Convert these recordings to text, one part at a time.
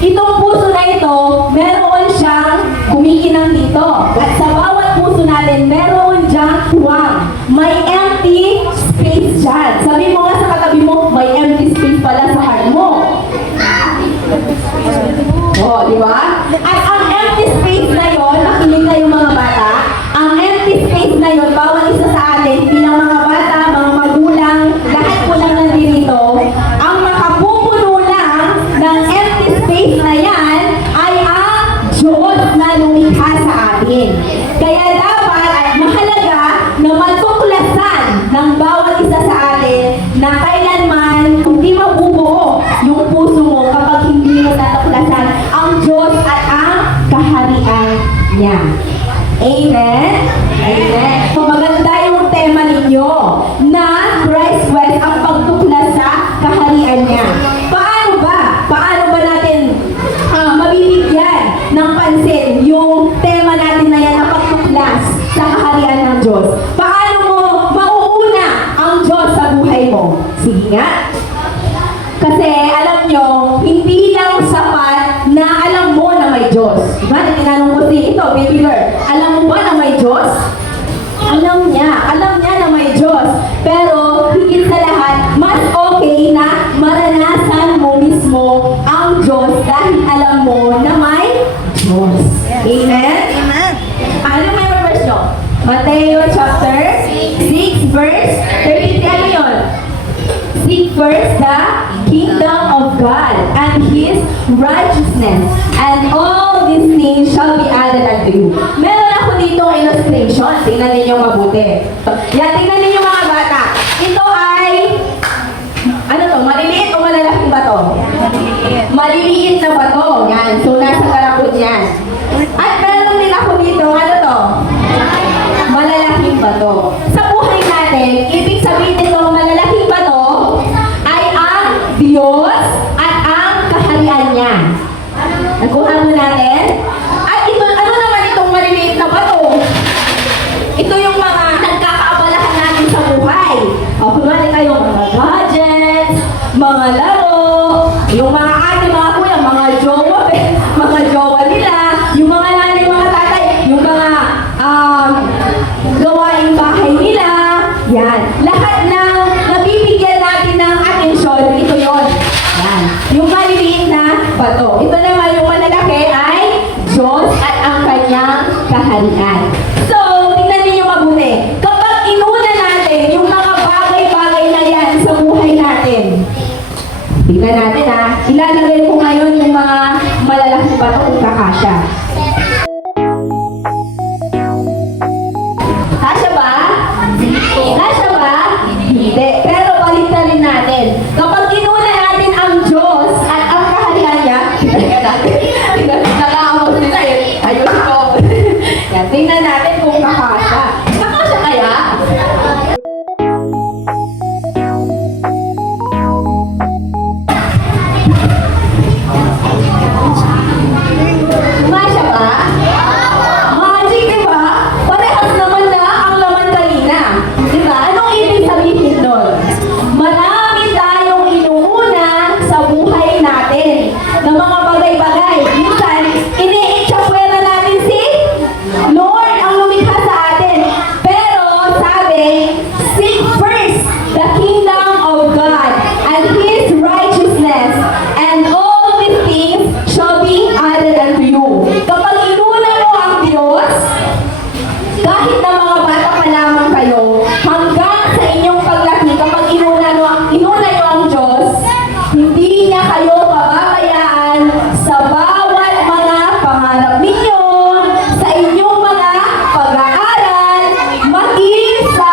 Itong puso na ito, meron siyang kumikinang dito. At sa bawat puso natin, meron diyang tuwang. May empty space dyan. Sabi mo nga sa katabi mo, may empty space pala sa heart mo. Oh, di ba? At ang empty space na yon, nakinig na yung mga bata, ang empty space na yon, bawat isa sa atin, bilang mga bata, mga magulang, lahat po lang nandito, ang makapupuno lang ng empty space na yan ay ang Diyos na lumikha sa atin. Kaya dapat at mahalaga na matuklasan ng bawat isa sa atin na kailanman hindi mabubuo yung puso mo kapag hindi mo natuklasan ang Diyos at ang kaharian niya. Amen? Amen. So maganda yung tema ninyo na Christ West ang pagtuklas sa kaharian niya. Paano ba? Paano ba natin mabibigyan ng pansin yung tema natin na yan ang pagtuklas sa kaharian ng Diyos? Paano mo mauuna ang Diyos sa buhay mo? Sige nga. Kasi alam nyo, hindi lang sapat na alam mo na may Diyos. Diba? Tinanong ko si ito, baby girl, alam mo ba na may Diyos? Alam niya na may Diyos. Pero higit sa lahat, mas okay na maranasan mo mismo ang Diyos dahil alam mo na may Diyos. Amen? Amen. Ano may verse nyo? Mateo chapter 6 verse 33. Ano yun? Seek first the kingdom of God and His righteousness, and all these things shall be added unto you. Meron ako dito illustration. Tingnan ninyo mabuti. Yan, tingnan ninyo mga bata. Ito ay, ano to, maliliit o malalaking bato? Maliliit na bato. Yan, so nasa karapot yan. At meron din ako dito, ano to? Malalaking bato. Sa buhay natin, ibig sabihin nito malalaking bato ay ang Diyos at ang kaharian niya. Nakuha mo natin? At ito, ano naman itong maliliit na bato? Ito yung mga nagkakaabalahan natin sa buhay. O, kunwari kayo, mga gadgets, mga laro, yung mga ate, mga kuya, mga jowa nila, yung mga nanay, mga tatay, yung mga gawaing bahay nila, yan. Lahat ng nabibigyan natin ng atensyon, ito yon. Yan. Yung maliliit na bato. Ito naman yung malalaki ay Diyos at ang kanyang kaharian. So, tingnan ninyo mabuti. Kapag inuna natin yung mga bagay-bagay na yan sa buhay natin, tingnan natin ha, ilalagay ko ngayon yung mga malalaking bato kung kakasya. Kasya ba? Kasya ba? Hindi. Pero balikan rin natin. Kapag inuna natin ang Diyos at ang kaharian niya, nag-aamot nila eh. Ayun ko. Yan, tingnan natin kung kakasya. Kakasya kaya? Kasya ba? Magic, di ba? Parehas naman na ang laman kanina. Di ba? Anong ibig sabihin doon? Marami tayong inuuna sa buhay natin ng mga bagay-bagay. Minsan, iniitsapwera natin si Lord ang lumikha sa atin. Pero sabi, seek first the kingdom of God and His righteousness, and all these things shall be added unto you. Kapag inuna mo ang Diyos, kahit na mga bata pa lamang kayo, hanggang sa inyong paglaki, kapag inuna nyo ang Diyos, hindi niya kayo pababayaan sa bawat mga pangarap ninyo, sa inyong mga pag-aaral, maging sa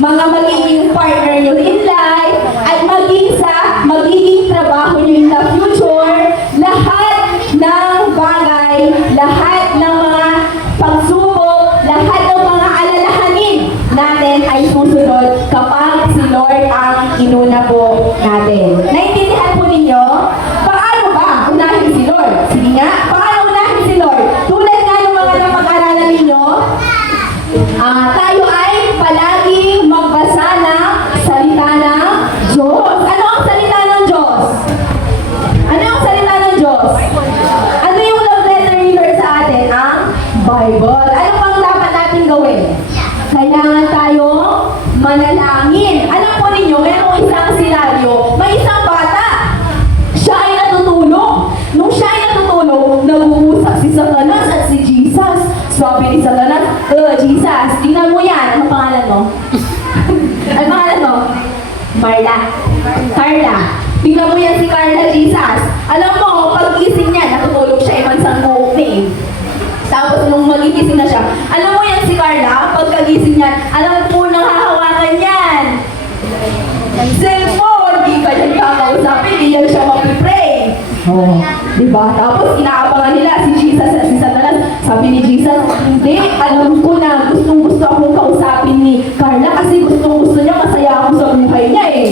mga magiging partner nyo in life, at maging sa magiging trabaho nyo in the future. Lahat ng bagay, lahat ng mga pagsubok, lahat ng mga alalahanin natin ay susunod kapag si Lord ang inuna po natin. Naintindihan po ninyo? Paano ba unahin si Lord? Sige nga, paano unahin si Lord? Tulad nga ng mga napag-aralan ninyo, tayo ay palaging magbasa ng salita ng Diyos. Ano ang salita ng Diyos? Ano ang salita ng Diyos? Sabi ni Satanas, Jesus, tingnan mo yan. Anong pangalan mo? Anong pangalan mo? Carla. Tingnan mo yan si Carla, Jesus. Alam mo, pag-gising niya, natutulog siya, imansang buhok na eh. Tapos nung magigising na siya, alam mo yan si Carla, pagkagising niya, alam mo nang hahawakan yan. Cellphone, di ba yan kakausapin, di yan siya mag-pray. Oh, diba? Tapos inaabangan nila si Jesus at si Satanas. Sabi ni Jesus, hindi, alam ko na gustong-gusto akong kausapin ni Carla kasi gustong-gusto niya, masaya ako sa buhay niya eh.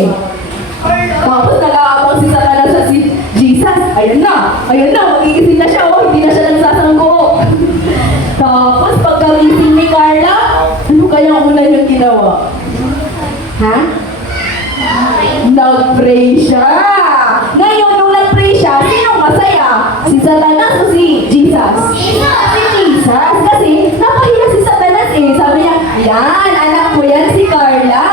Tapos nag-aabang si Satanas at si Jesus, ayun na, magigising na siya, oh, hindi na siya nagsasanggo. Tapos pagkagising ni Carla, ano kaya ang una niyang ginawa? Ha? Nag-pray siya! Ngayon, nung nag-pray siya, sinong masaya? Si Satanas o si Jesus? Si Jesus! Kasi napahiya si Satanas eh. Sabi niya, yan, anak ko yan si Carla.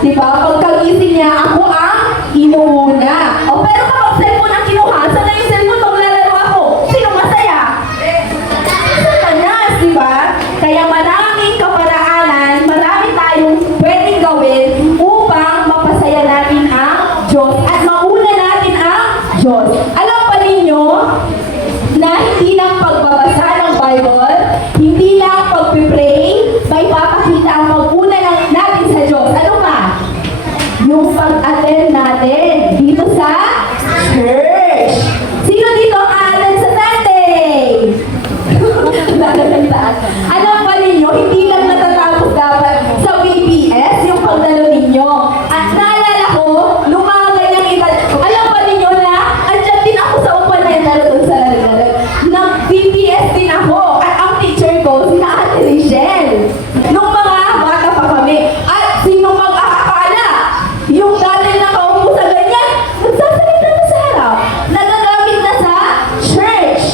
Diba? Pagkagising niya, ako ang inuuna. O pero kapag cellphone ang kinuha, saan na yung cellphone pag lalaro ako? Sinong masaya? Satanas, diba? Kaya maraming kaparaanan, marami tayong pwedeng gawin upang mapasaya natin ang Diyos at mauna natin ang Diyos. Alam pa ninyo na hindi lang pagbabasa ng Bible, hindi lang pag-pray, may papakita ang mag-una lang natin sa Diyos. Ano pa? Yung pag-attend natin dito sa church. Sino dito ang aattend sa Sunday? Alam ba ninyo, hindi lang natatapos dapat sa VBS yung pagdalo ninyo. At naalala ko, lumaga ng iba. Alam ba ninyo na, andyan din ako sa upan na yung doon sa lalalag. Nag-VBS din ako. At ang teacher ko, si Ate Rachel. Nung mga bata pa kami. At sino mag-akakala? Yung dati nakaupo sa ganyan, nagsasalita na sa harap. Nagagamit na sa church.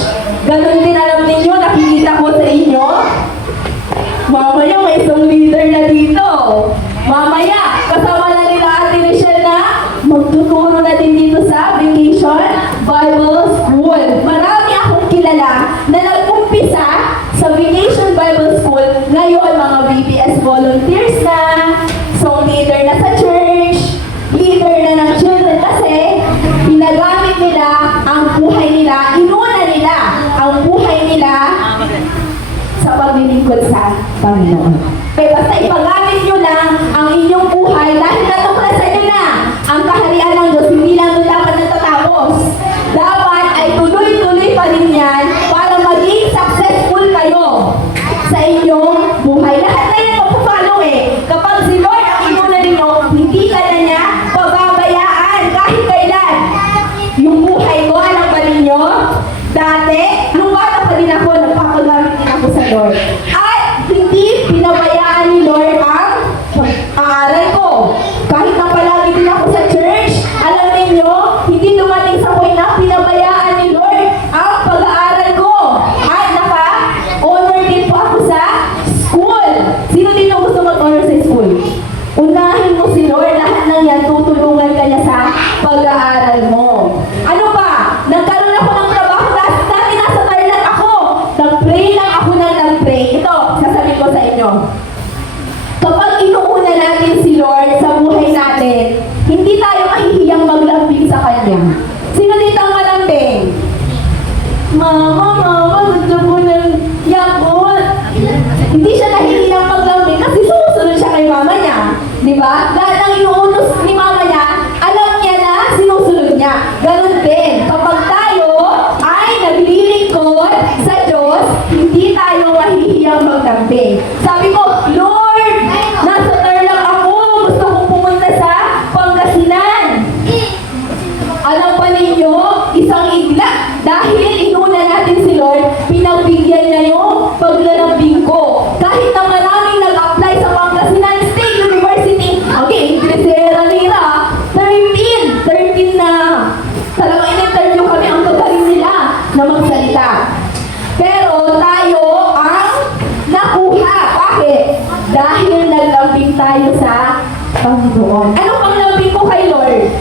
Ganon din alam ninyo, nakikita ko sa inyo. Mamaya may isang leader na dito. Mamaya, kasama na nila Ate Rachel na magtuturo na din dito sa Vacation Bible School. Marami akong kilala na nag-umpisa sa Vacation Bible School. Ngayon, mga VBS volunteers na, song leader na sa church, leader na ng children kasi pinagamit nila ang buhay nila, inuna nila ang buhay nila sa paglilingkod sa Panginoon. Kaya basta ipagamit nyo lang ang inyong buhay dahil natuklasan nyo na ang kaharian ng Diyos, hindi lang doon dapat natatapos. Dapat ay tuloy-tuloy pa rin yan para maging successful kayo sa inyong buhay. Lahat na yan magpapalo eh. Kapag si Lord ang inuna ninyo, hindi ka na niya pababayaan kahit kailan. Yung buhay ko, alam ba ninyo? Dati, nung bata pa din ako, nagpapagamit din ako sa Lord. At hindi pinabayaan ni Lord ang aaral ko. Kahit na palagi din ako sa church, alam ninyo, hindi dumating sa point na pinabayaan ni Lord ang pag-aaral ko. At naka-honor din po ako sa school. Sino dito gusto mag-honor sa school? Unahin mo si Lord, lahat ng yan, tutulungan ka niya sa pag-aaral mo. Ano pa? Nagkaroon ako ng trabaho, dati nasa Thailand ako. Nag-pray lang ako ng nag-pray. Ito, sasabihin ko sa inyo. Kapag inuuna natin si Lord sa buhay natin, hindi tayo mahihiyang maglambing sa Kanya. Sino dito ang malambing? Mama, gusto ko ng Yakult. Hindi siya nahihiyang maglambing kasi sumusunod siya kay mama niya. Diba? Lahat ng inuutos ni mama niya, alam niya na sinusunod niya. Ganun din, kapag tayo ay naglilingkod sa Diyos, hindi tayo mahihiyang maglambing. Sabi ko, Lord, nasa Tarlac ako, gusto kong pumunta sa Pangasinan. Alam pa ninyo, isang igla, dahil inuna natin si Lord, pinagbigyan niya yung paglalambing ko. Kahit na maraming nag-apply sa Pangasinan State University, okay, Ingresera nila, 13 na. Talagang in-interview kami, ang gagaling nila na magsalita. Pero tayo ang nakuha. Bakit? Dahil naglambing tayo sa Panginoon. Ano pang lambing ko kay Lord?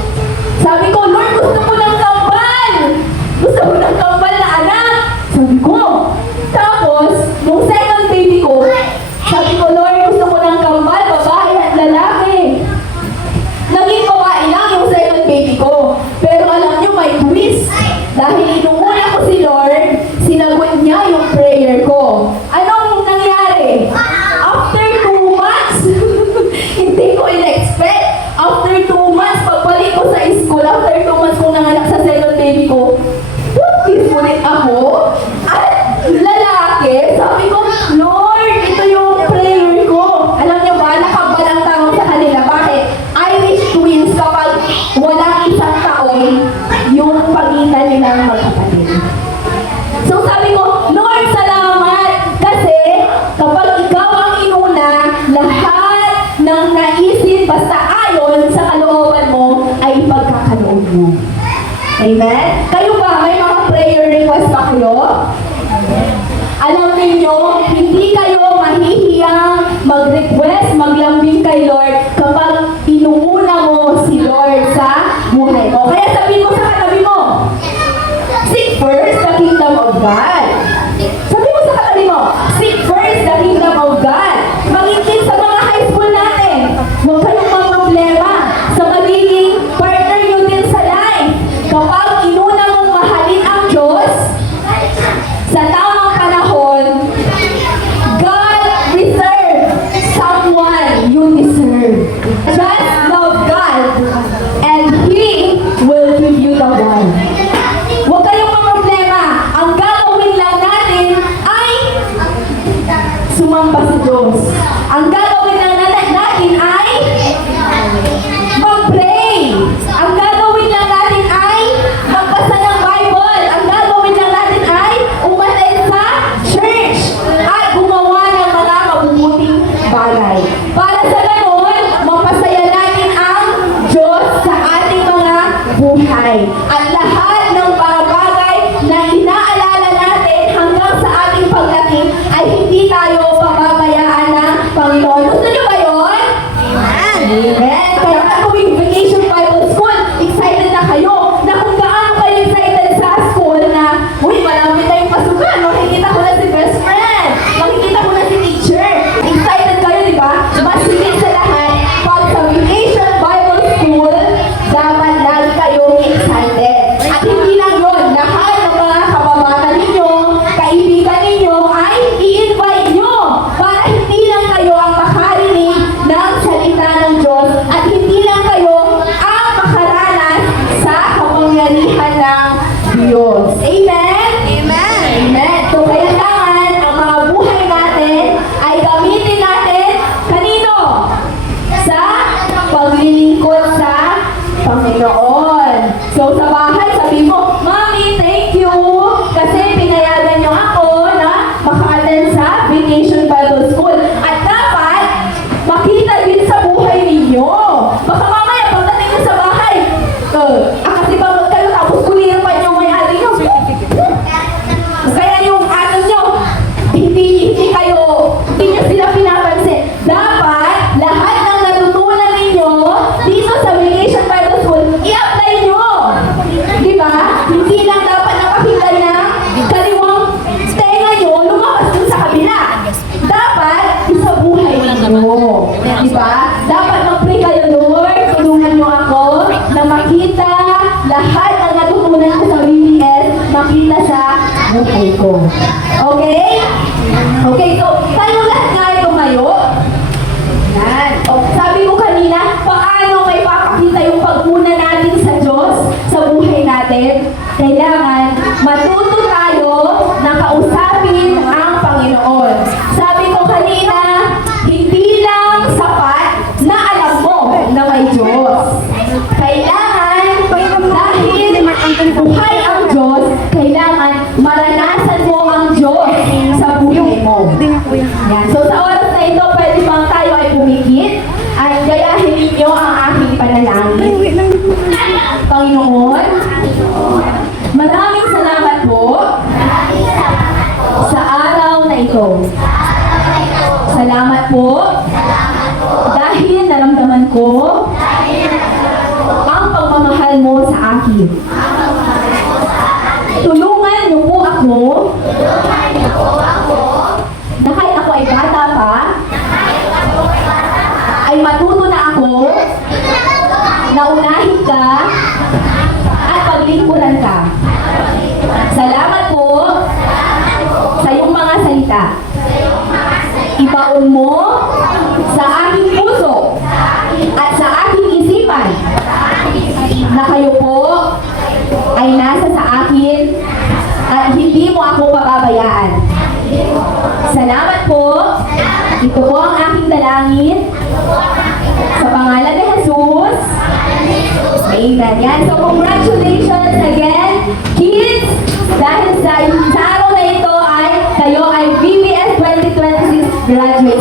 Sabi ko, Lord, gusto ko ng kambal! Gusto ko ng kambal na anak! Sabi ko. Tapos, nung second day kayo? Alam ninyo, hindi kayo mahihiyang mag-request, maglambing kay Lord kapag inuuna mo si Lord sa buhay mo. Kaya sabihin mo sa katabi mo, seek first the kingdom of God. Sabi mo sa katabi mo, seek first the kingdom of God. Magiging sa mga high school natin, huwag kayong problema sa magiging partner nyo din sa life. Kapag inuna mong mahalin ang Diyos, sa tamang panahon, God reserve someone you deserve. Just love God and He will give you the one. Huwag kayong problema. Ang gagawin lang natin ay sumamba sa Diyos. Ang gagawin lang natin ay mag-pray. Ang gagawin lang natin ay magbasa ng Bible. Ang gagawin lang natin ay umattend sa church at gumawa ng mga mabubuting bagay. Para sa ganon, mapasaya natin ang Diyos sa ating mga buhay. At lahat ng mga bagay na inaalala natin hanggang sa ating pagdating ay hindi tayo pababayaan ng Panginoon. Gusto niyo ba yun? Amen. Kaya kung Vacation Bible School, excited na kayo na kung gaano kayo excited sa school na, uy, marami tayong pasukan, makikita ko na si best friend, makikita ko na si teacher. Excited kayo, di ba? Mas higit sa lahat, pag sa Vacation Bible School, dapat lagi kayong excited. At hindi lang yun, lahat ng mga kababata ninyo, kaibigan ninyo, ay i-invite nyo para hindi lang kayo ang makarinig ng salita ng Diyos at hindi lang kayo ang makaranas sa kapangyarihan ng Diyos. Amen? Amen. Amen. So kaya kailangan ang mga buhay natin ay gamitin natin kanino? Sa paglilingkod sa Panginoon. So sa bahay, sabi mo, Mommy, thank you kasi pinayagan niyo ako na maka-attend sa Vacation Bible School. At dapat makita din sa buhay ninyo. Baka mamaya, pagdating nyo sa bahay, kasi pagod kayo tapos kuliran pa niyo may ari nyo. Kaya yung ano nyo, hindi nyo sila pinapansin. Dapat, lahat ng natutunan ninyo dito sa Vacation Bible School, i-apply nyo. Di ba? Hindi lang dapat nakakita na kaliwang tenga nyo, lumabas dun sa kabila. Dapat, isa buhay ninyo. Di ba? Dapat mag-pray kayo, Lord, tulungan nyo ako na makita lahat ng natutunan ko sa VBS, makita sa buhay ko. Okay? Okay, so tayo lahat nga ay tumayo. Yan. O, sabi ko kanina, paano may papakita yung pag-una natin sa Diyos sa buhay natin? Kailangan matuto tayo na kausapin ang Panginoon. Sabi ko kanina, hindi lang sapat na alam mo na may Diyos. Kailangan, dahil buhay ang Diyos, kailangan maranasan mo ang Diyos sa buhay mo. Yan. So sa oras na ito, pwede bang tayo ay pumikit at gayahin ninyo ang aking panalangin. Panginoon, maraming salamat po sa araw na ito. Salamat po dahil naramdaman ko ang pagmamahal mo sa akin. Tulungan niyo po ako na kahit ako ay bata pa, ay matuto na ako na unahin ka at paglingkuran ka. Salamat po sa iyong mga salita. Ibaon mo sa aking puso at sa aking isipan na kayo po ay nasa sa akin at hindi mo ako pababayaan. Salamat po. Ito po ang aking dalangin sa pangalan ni Jesus. Amen. Yan. So congratulations again, kids. Dahil sa araw na ito ay kayo ay VBS 2026 graduate.